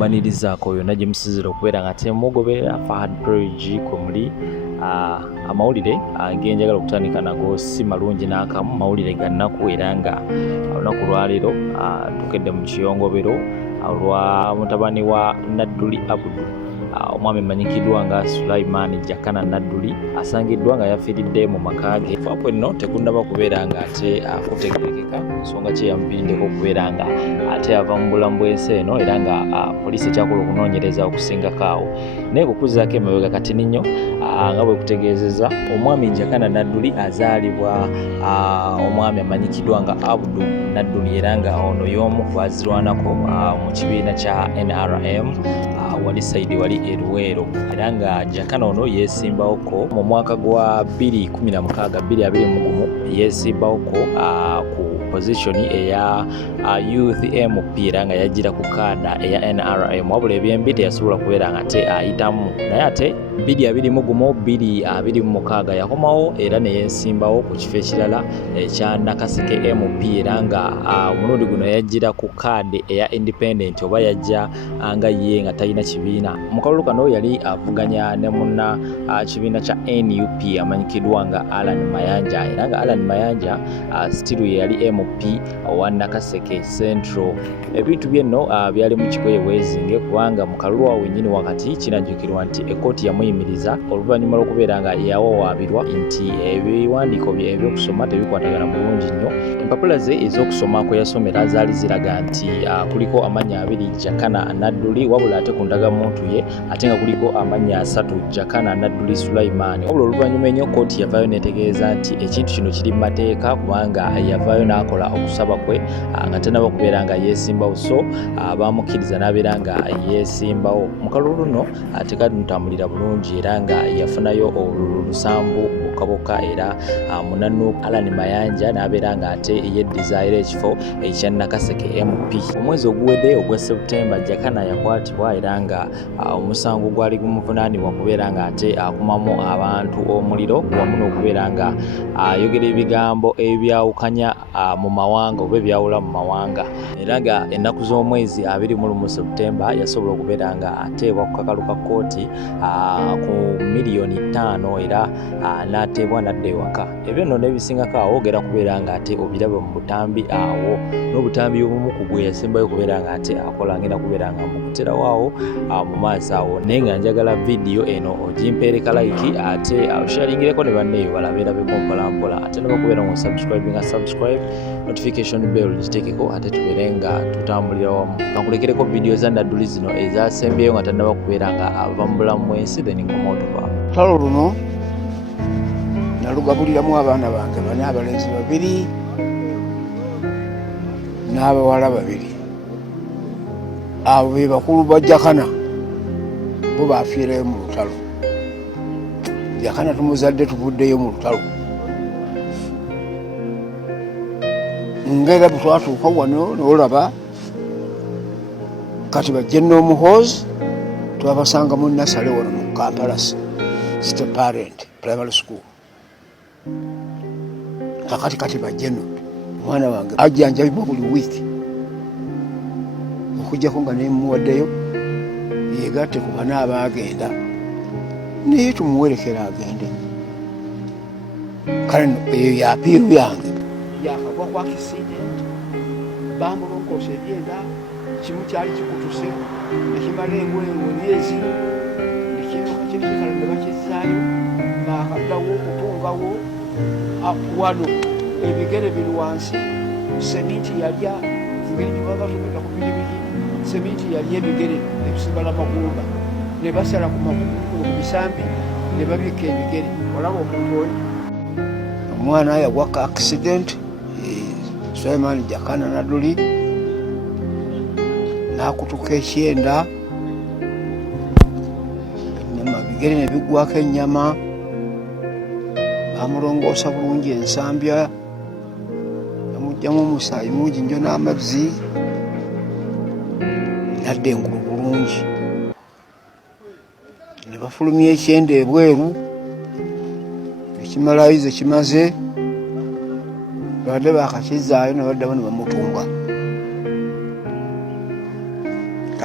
mbanirizaako yonna gye musizira okubeera nga temugoberera Fahad Bridge kwe muli. Amawulire genjagala okutandika nago si malungi n'akamu, mawulire ga nnaku era nga olunaku lwaleero tukedde mu kiyongobero olwa mutabani wa Nadduli Abudu, omwami amanyikiddwa nga Sulaiman Jakana Nadduli asangiddwa nga yafiiridde mu maka ge. Faapo nno tekundaba kubeera nga ate akutegerekeka nsonga ki yamubindeko okubeera nga ate ava mu bulamu bw'ensi eno era nga poliisi ekyakola okunoonyereza okusingako awo. Naye kukuzaako emabega katini nnyo nga bwe kutegeezeza omwami Jakana Nadduli azaalibwa omwami amanyikiddwa nga Abudu Nadduli era nga ono y'omu ku bazirwanako mu kibiina kya NRM wali saidi wali Eruwero, era nga Jakana ono yeesimbawoko mu mwaka gwa 2016 yeesimbawoko ku positioni eya Youth MP era nga yagira ku kaada eya NRM, wabula ebyembi teyasobola kubeera nga te ayitamu, naye ate 2026 yakomawo era ne yeesimbawo ku kifo ekirala ekya Nakaseke MP era nga omulundi guno yagira ku kaadi eya Independent oba yajja nga ye nga talina kibiina. Mu kalulu kano yali avuganya ne munna kibiina kya NUP amanyikiddwa nga Alan Mayanja era nga Alan Mayanja still yali MP wa Nakaseke Central. Ebintu byenno byali mu kikoye bwezinge kubanga mu kalulu awo wennyini wakati kinajjukirwa nti ekkooti yamuyimiriza oluvannyuma lw'okubeera nga yawawaabirwa nti ebiwandiiko bye ebyokusoma tebikwatagana bulungi nnyo. Empapula ze ez'okusoma kwe yasomera zaali ziraga nti kuliko amannya 2 Jakana Nadduli wabula ate ku ndagamuntu ye ate nga kuliko amannya 3 Jakana Nadduli Sulaiman. Wabula oluvannyuma ennyo kkooti yavaayo netegeeza nti ekintu kino kiri mu mateeka kubanga yavaayo n'akola okusaba kwe nga tanaba kubeera nga yeesimbawo, so baamukkiriza n'abeera nga yeesimbawo. Mu kalulu luno tekatambulira bulungi era nga yafunayo olusambu bokka era munannu Alan Mayanja n'abeera nga ate yeddizaayira ekifo ekya Nakaseke MP. Omwezi oguwedde ogwa Septemba Jakana yakwatibwa era nga omusango gwali gumuvunaanibwa kubeera nga ate akumamu abantu omuliro wamu n'okubeera nga ayogera ebigambo ebyawukanya mu mawanga oba ebyawula mu mawanga, era nga ennaku z'omwezi 21 Septemba yasobola okubeera nga ateebwa ku kakalu ka kkooti ku $5,000,000 era n'ateebwa n'adda ewaka. Ebyo nno n'ebisingako awo ogera kubeera nga ate obiraba mu butambi awo, n'obutambi obumu ku gwe yasembayo kubeera nga ate akola ngenda kubeera nga mukuterawo awo mu maaso awo. Naye nga njagala vidiyo eno ogimpeereka like ate osharingireko ne banneeyo balabeerabeko mpolampola ate nebakubeera nga subscribe notification bell giteekeko ate tubeere nga tutambulira wamu. Kankulekereko vidiyo za Nadduli zino ezasembyeyo nga tannaba kubeera nga ava mu bulamu bw'ensi then nkomotoba. Olutalo luno nalugabuliramu abaana bange 4 abalenzi 2 n'abawala 2. Abo be bakulu ba Jakana bo bafiirayo mu lutalo. Jakana tumuzadde tuvuddeyo mu lutalo. Ngera butwatuuka wano n'olaba kati bajje n'omuhoozi twabasanga mu nasale wano mu Kampala State Parent Primary School. Kati bajje no omwana wange ajjanjabibwa buli wiiki okujjako nga nemuwaddeyo yeegatte ku bana abaagenda naye tumuwerekera agende. Kale eyo yapiiru yange yakagwa kwa kisidenti bamulongoosa ebyenda kimu kyali kikutuse nekimala emyezi nekiruka kirikikala ne bakizaayo baakaddawo okutungawo wano ebigere biri wansi, seminti yalya ngeri gyebabatumira ku biribiri, seminti yalya ebigere ebisigala magumba ne basala ku magulu ku bisambi ne babika ebigere. Olaba omuntu oyo omwana yagwa ka accident. Sulaiman Jakana Nadduli n'akutuka ekyenda bigere ne biggwako ennyama, bamulongoosa bulungi ensambya yamugyamu omusaayi mungi nnyo n'amazzi nadda engulu bulungi. Ne bafulumya ekyenda ebweru ekimalayo ze kimaze badde bakakizaayo ne baddamu ne bamutunga.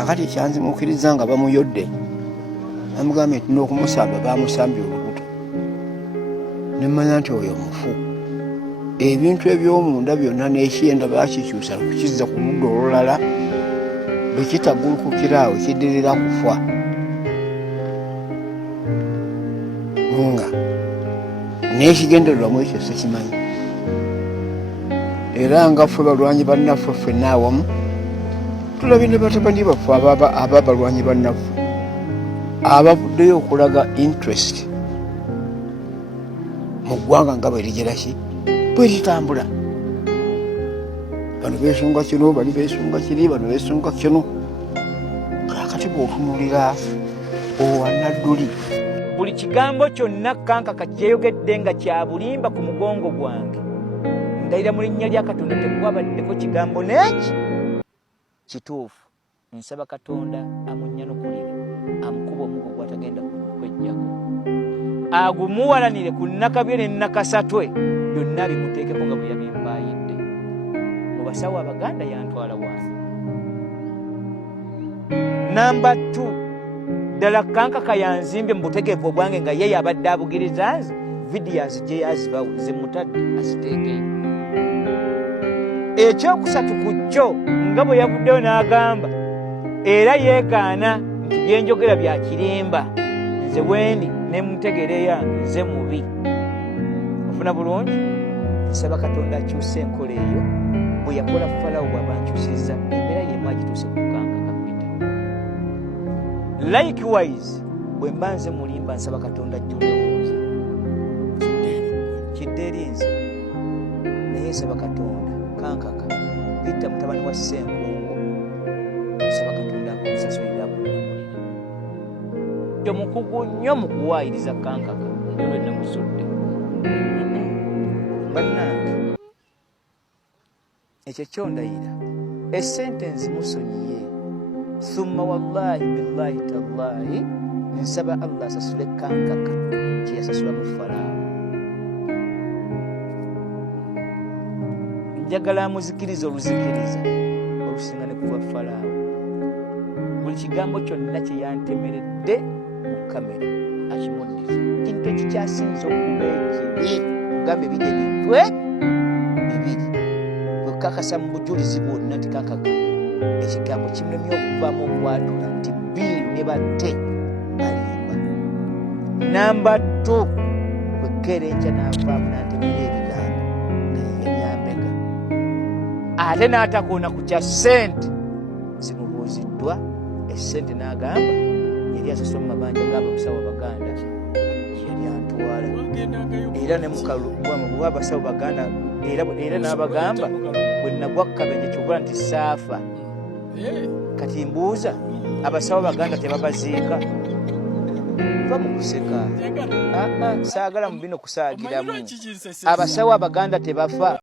kakati kyanzimukiriza nga bamuyodde amugambye nti n'okumusamba bamusambye olubuto nemmanya nti oyo mufu. Ebintu ebyomunda byonna n'ekyenda bakikyusa kukizza ku ludda olulala bwe kitagulukukiraawo kiddirira kufa nga n'ekigendererwamu ekyo sikimanyi. Era nga ffe balwanyi bannaffe ffenna awamu tulabye ne batabani baffe aba balwanyi bannaffe abavuddeyo okulaga interest mu ggwanga nga bwe ligeraki bwe litambula. Bano beesunga kino, bali beesunga kiri, bano beesunga kino. Kakati bw'otunulira owanadduli buli kigambo kyonna kankaka kyeyogedde nga kya bulimba ku mugongo gwange, ndayira mu linnya lya Katonda tekubabaddeko kigambo n'eki kituufu. Nsaba Katonda amunnyanukulire, amukuba omugo gw'atagenda kwejjako, agumuwalanire ku nnakabye ne nnakasatwe byonna bimuteekeko nga bwe yabimpaayidde. Mu basawo Abaganda yantwala wansi. Namba 2 ddala kankaka yanzimbye mu butegeevu obwange nga ye yabadde abugiriza nze videos gye yazibawo nze mutadde aziteekeyo. Ekyokusatu ku kyo nga bwe yavuddeyo n'agamba era yeegaana nti byenjogera bya kirimba, nze wendi ne mutegere yange nze mubi. Ofuna bulungi? Nsaba Katonda akyuse enkola eyo bwe yakola Falawo bw'abankyusizza embeera yemu agituuse ku kankaka Peter. Likewise bwe mba nze mulimba nsaba Katonda ajjulewuuza kidde eri nze, naye nsaba Katonda kankaka Peter mutabani wa Ssenkungu, nsaba Katonda akunsasulira kunnamulira. Yo mukugu nnyo mu kuwaayiriza kankaka ebyo namusudde. Bannange ekyo kyondayira essente nzimusonyiye, thumma wallahi billahi tallahi nsaba Allah asasule kankaka kye yasasula mu Falaawo. Njagala amuzikiriza oluzikiriza olusinga ne kuva Falaawo. Buli kigambo kyonna kye yantemeredde mu kamera akimuddiza. Kintu ekikyasinza okuba ekibi ogambe bijja bintwe bibiri kwekakasa mu bujulizi bwonna nti kankaka ekigambo kimulemye okuvaamu okwatula nti Biiru ne batte alimba. Namba 2 kwekkeera enkya n'avaamu n'antemera ebigambo naye yambega ate n'atakoona ku kya ssente. Zimubuuziddwa essente n'agamba yali asasula mu mabanja g'abasawo Baganda yali antwala era ne mukalu bwa abasawo Baganda era n'abagamba bwe nagwa Kabenje kyogera nti saafa. Kati mbuuza abasawo Baganda tebabaziika? Va mu kuseka. Saagala mu bino kusaagiramu. Abasawo Abaganda tebafa.